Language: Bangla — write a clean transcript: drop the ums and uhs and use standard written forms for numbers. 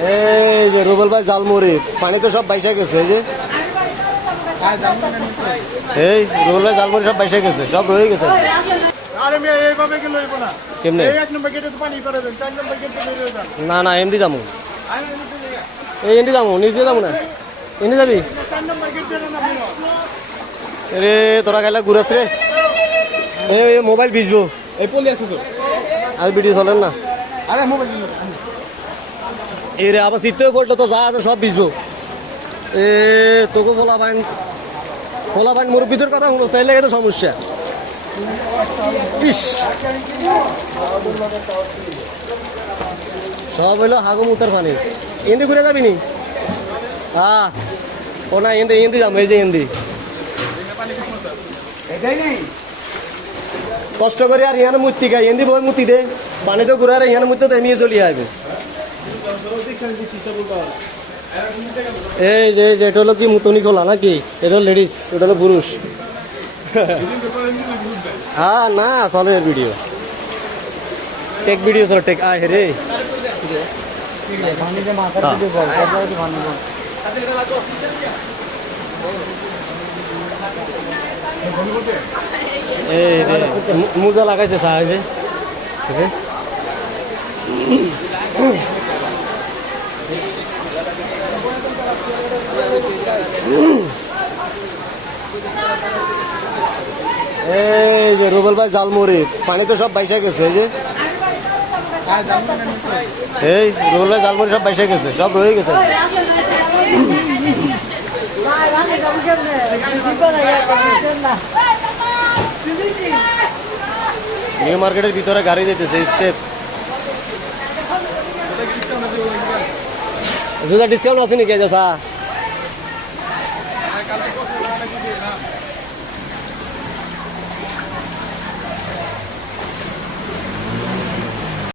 এই যে রুবেল ভাই জালমুড়ি পানি তো সব বাইসা গেছে এই যে এই রুবেল ভাই জালমুড়ি সব বাইসা গেছে সব রয়ে গেছে কেমনে না না এমনি যাবো এই এমনি যাবো নিজে যাবো না এমনি যাবি রে তোরা গেলে ঘুরাস রে এই মোবাইল ভিজবো এই পলি আছে তো আর ভিডিও চলেন না আরে মোবাইল এই রে আবার শীতেও পড়লো তো যা আছে সব ভিজবো এ তোকে ফোলা পাইন মুরব্বীদের কথা শুনো তাইলে এটা সমস্যা ইস সব হইলো হাগু মুতার পানি এন্দি ঘুরে যাবি নি হ্যাঁ ও না এন্দি যাবো এই যে এন্দি কষ্ট করে আর ইয়ানো মূর্তি গাই এন্দি বই মূর্তি দে পানি তো ঘুরে আর ইয়ানো মূর্তি এমনি চলিয়ে আসবে এই যে এটা হলো কি মুতনি খোলা নাকি এটা হলো লেডিস এটা হলো পুরুষ হ্যাঁ না চলে ভিডিও টেক ভিডিও চলো টেক আয় রে এই রে মোজা লাগাইছে সাহায্যে এই যে রুবেল ভাই জালমুড়ি পানি তো সব বাইসা গেছে এই যে এই রুবেল ভাই জালমুড়ি সব বাইসা গেছে সব রয়ে গেছে নিউ মার্কেটের ভিতরে গাড়ি যেতেছে স্টেপ ডিসকাউন্ট আছে নাকি যা